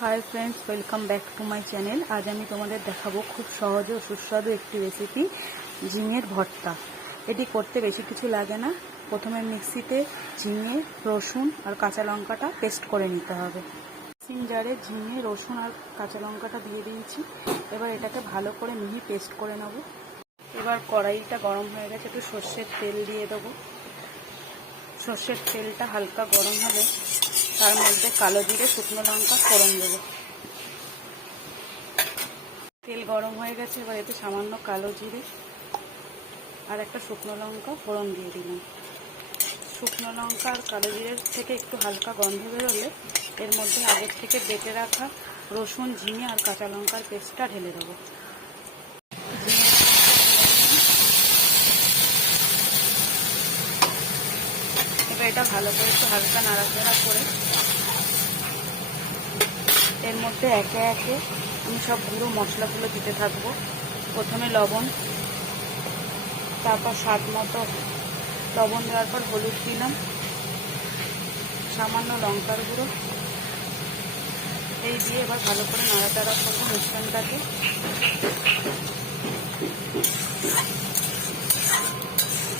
Hi friends, welcome back to my channel. आज আমি তোমাদের দেখাবো খুব সহজ ও সুস্বাদু একটি রেসিপি, ঝিঙের ভর্তা। এটি করতে বেশি কিছু লাগে না। প্রথমে মিক্সিতে ঝিঙে, রসুন আর কাঁচা লঙ্কাটা পেস্ট করে নিতে হবে। মিক্সিং জারে ঝিঙে, রসুন আর কাঁচা লঙ্কাটা দিয়ে দিয়েছি। এবার এটাকে ভালো করে মিহি পেস্ট করে নেব। এবার কড়াইটা গরম হয়ে গেছে, একটু সর্ষের তেল দিয়ে দেবো। সর্ষের তেলটা হালকা গরম হলে তার মধ্যে কালো জিরে, শুকনো লঙ্কা ফোড়ন দেবো। তেল গরম হয়ে গেছে, এবার এতে সামান্য কালো জিরে আর একটা শুকনো লঙ্কা ফোড়ন দিয়ে দিলাম। শুকনো লঙ্কা আর কালো জিরের থেকে একটু হালকা গন্ধ বেরোলে এর মধ্যে আগের থেকে বেটে রাখা রসুন, ঝিঙে আর কাঁচা লঙ্কার পেস্টটা ঢেলে দেবো। এবার এটা ভালো করে একটু হালকা নাড়াচাড়া করে এর মধ্যে একে একে আমি সব গুঁড়ো মশলাগুলো দিতে থাকবো। প্রথমে লবণ, তারপর স্বাদ মতো লবণ দেওয়ার পর হলুদ দিলাম, সামান্য লঙ্কার গুঁড়ো। এই দিয়ে এবার ভালো করে নাড়াচাড়া করবো মিশ্রণটাকে।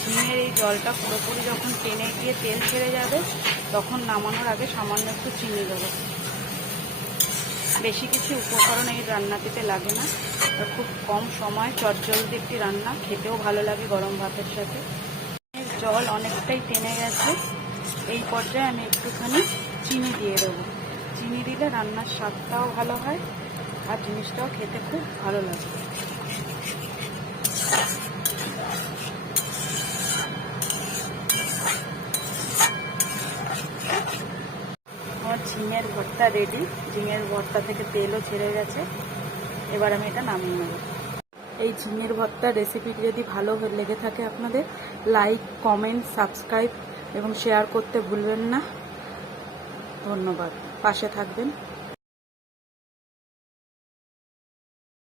ঝিঙের এই জলটা পুরোপুরি যখন টেনে গিয়ে তেল ছেড়ে যাবে তখন নামানোর আগে সামান্য একটু চিনি দেবো। বেশি কিছু উপকরণ এই রান্নাটিতে লাগে না, খুব কম সময় চটজলদি একটি রান্না, খেতেও ভালো লাগে গরম ভাতের সাথে। জল অনেকটাই টেনে গেছে, এই পর্যায়ে আমি একটুখানি চিনি দিয়ে দেবো। চিনি দিলে রান্নার স্বাদটাও ভালো হয় আর জিনিসটাও খেতে খুব ভালো লাগে। আমার ঝিঙের ভর্তা রেডি। ঝিঙের ভর্তা থেকে তেলও ছেড়ে গেছে, এবার আমি এটা নামিয়ে নেব। এই ঝিঙের ভর্তার রেসিপিটি যদি ভালো লেগে থাকে আপনাদের, লাইক, কমেন্ট, সাবস্ক্রাইব এবং শেয়ার করতে ভুলবেন না। ধন্যবাদ, পাশে থাকবেন।